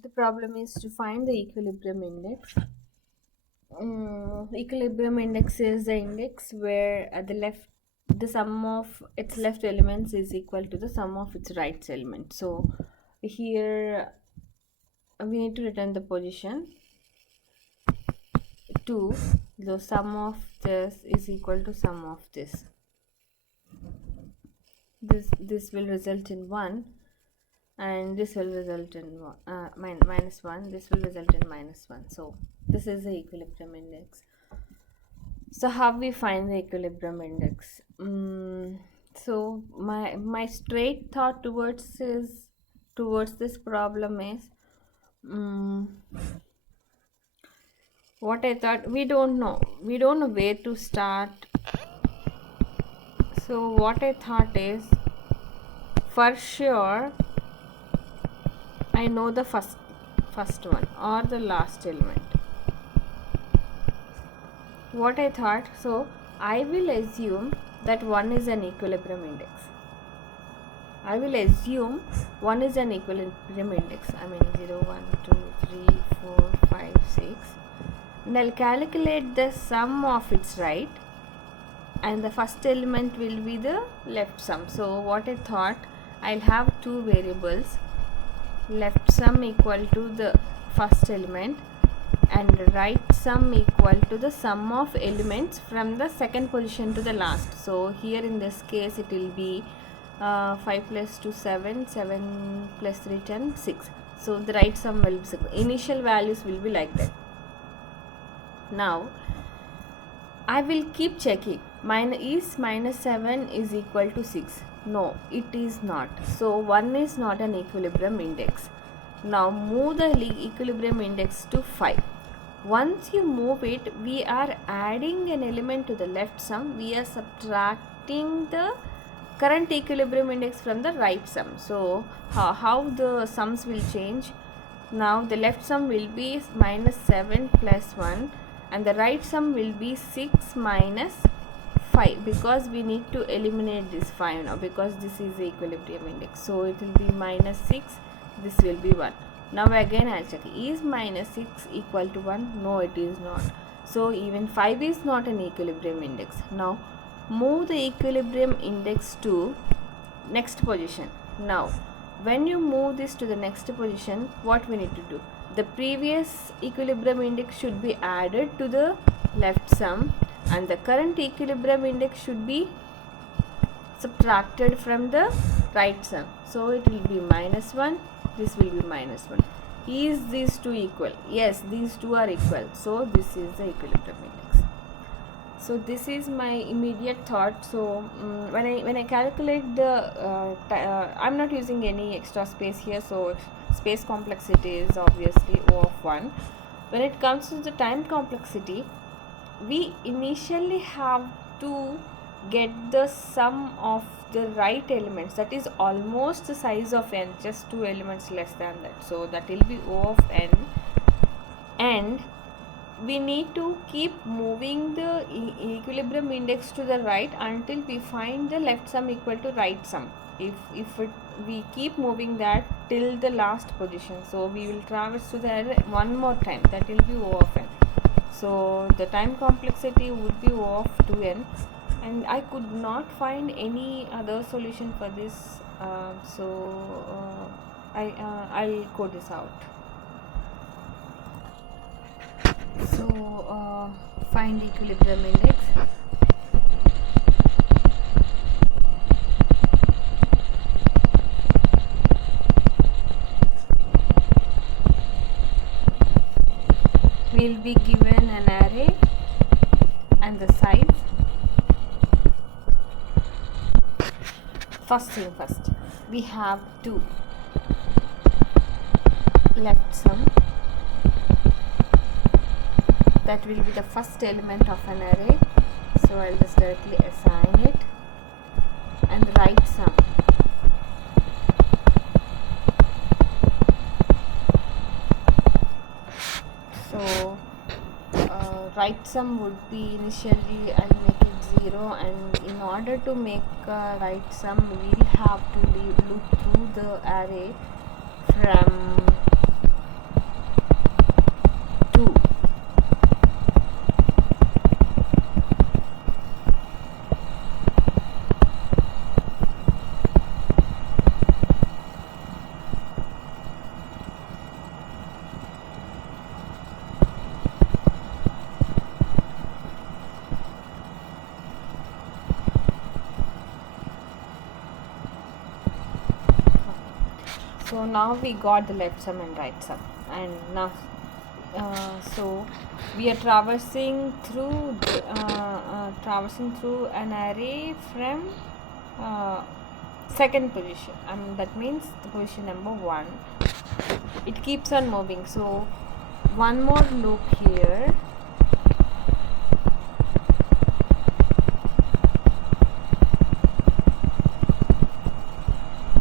The problem is to find the equilibrium index. Equilibrium index is the index where the sum of its left elements is equal to the sum of its right element. So here we need to return the position 2. The sum of this is equal to sum of this. This will result in 1, and this will result in minus 1. This will result in minus 1. So this is the equilibrium index. So how we find the equilibrium index? So my straight thought towards this problem is, what I thought, we don't know where to start. So what I thought is, for sure I know the first one or the last element. What I thought, so I will assume that 1 is an equilibrium index. I will assume 1 is an equilibrium index. I mean 0, 1, 2, 3, 4, 5, 6. And I'll calculate the sum of its right, and the first element will be the left sum. So what I thought, I'll have two variables, left sum equal to the first element and right sum equal to the sum of elements from the second position to the last. So here in this case it will be 5 plus 2 7, 7 plus 3 10, 6. So the right sum will be 6. Initial values will be like that. Now I will keep checking. Is minus 7 is equal to 6? No, it is not. So 1 is not an equilibrium index. Now move the equilibrium index to 5. Once you move it, we are adding an element to the left sum. We are subtracting the current equilibrium index from the right sum. So how the sums will change? Now the left sum will be minus 7 plus 1, and the right sum will be 6 minus 5, because we need to eliminate this 5 now, because this is the equilibrium index. So it will be minus 6, this will be 1. Now again I'll check, is minus 6 equal to 1? No, it is not. So even 5 is not an equilibrium index. Now move the equilibrium index to next position. Now when you move this to the next position, what we need to do? The previous equilibrium index should be added to the left sum, and the current equilibrium index should be subtracted from the right sum. So it will be minus 1, this will be minus 1. Is these two equal? Yes, these two are equal. So this is the equilibrium index. So this is my immediate thought. So when I calculate the I'm not using any extra space here, so space complexity is obviously O of 1. When it comes to the time complexity, we initially have to get the sum of the right elements, that is almost the size of n, just 2 elements less than that. So that will be O of n, and we need to keep moving the equilibrium index to the right until we find the left sum equal to right sum. We keep moving that till the last position, so we will traverse to the array one more time, that will be O of n. So the time complexity would be O of 2n, and I could not find any other solution for this. I'll code this out. So find equilibrium index. We'll be given an array and the size. First thing first, we have to left sum, that will be the first element of an array, so I'll just directly assign it, and right sum. So right sum would be, initially I'll make it 0, and in order to make right sum, we'll have to loop through the array from So now we got the left sum and right sum, and now so we are traversing through an array from second position. That means the position number 1. It keeps on moving. So one more loop here.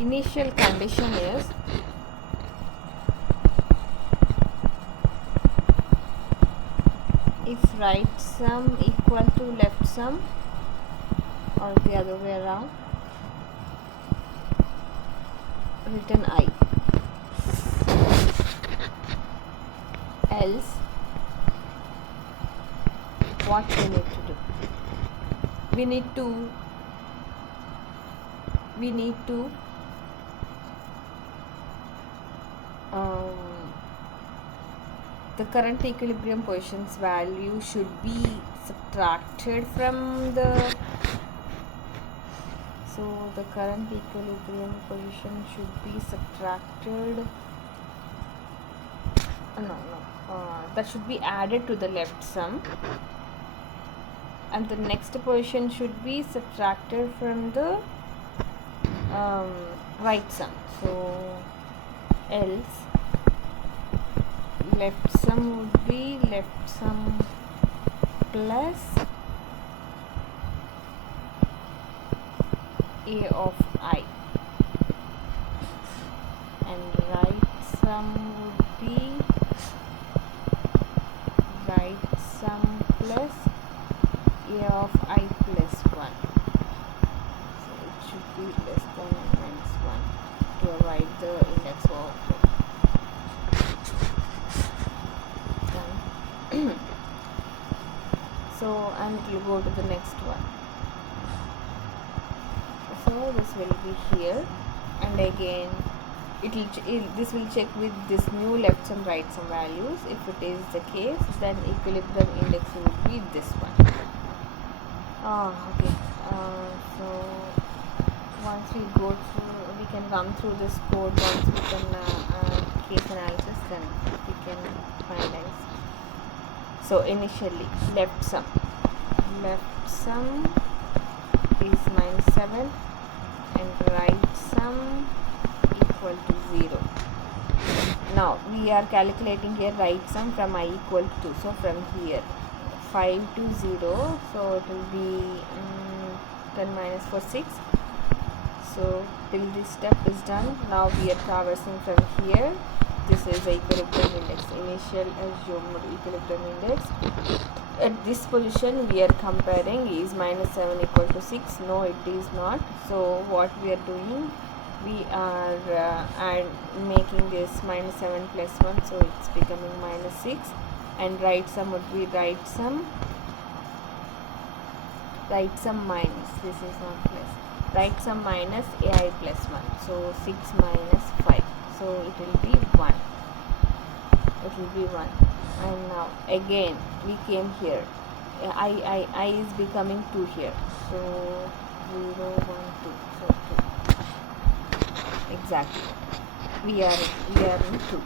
Initial condition is if right sum equal to left sum, or the other way around, return I. Else, what we need to do? We need to the current equilibrium position's value should be subtracted from the, so the current equilibrium position should be subtracted, that should be added to the left sum, and the next position should be subtracted from the right sum. So else left sum would be left sum plus A of I, and right sum would be right sum plus A of I plus 1. So it should be less than or minus 1 to avoid the index overflow. So, and it will go to the next one. So this will be here, and again this will check with this new left sum right sum values. If it is the case, then equilibrium index would be this one. Okay. So once we go through, we can run through this code. Once we can case analysis, then we can finalize. So initially left sum is -7 and right sum equal to 0. Now we are calculating here right sum from I equal to 2. So from here 5 to 0, so it will be 10 minus 4 6. So till this step is done, now we are traversing from here. This is the equilibrium index, initial assumed equilibrium index. At this position we are comparing is -7 equal to 6. No, it is not. So what we are doing, we are making this -7 plus 1, so it's becoming -6, and right sum would be right sum minus, this is not plus, right sum minus AI plus 1, so 6 minus 5, so it will be 1. And now again we came here, I is becoming 2 here, so 0 1 2, so 2 exactly, we are in 2.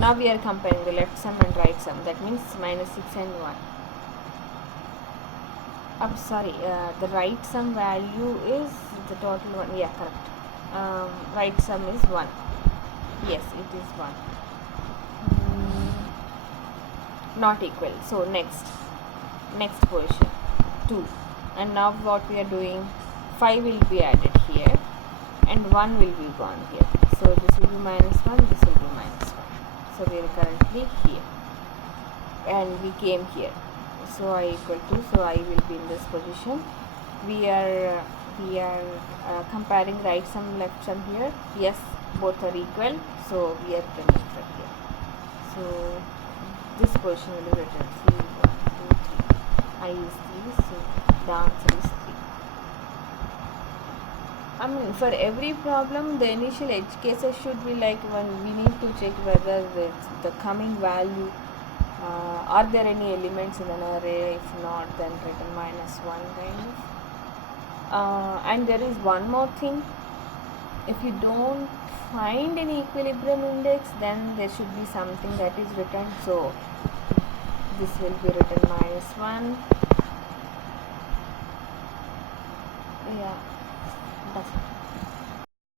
Now we are comparing the left sum and right sum, that means -6 and 1. I'm sorry, the right sum value is the total one, yeah, correct. Right sum is 1, yes, it is 1. Not equal, so next position 2, and now what we are doing, 5 will be added here and 1 will be gone here, so this will be -1, this will be -1. So we are currently here, and we came here, so I equal to, so I will be in this position. We are comparing right sum left sum here, yes, both are equal, so we are printing from here. So this position will be written 3 1 2 3, I is 3, so the answer is 3. For every problem the initial edge cases should be like, when we need to check whether the coming value, are there any elements in an array, if not then written -1 kind of. And there is one more thing, if you don't find any equilibrium index, then there should be something that is written. So this will be written -1. Yeah, that's it.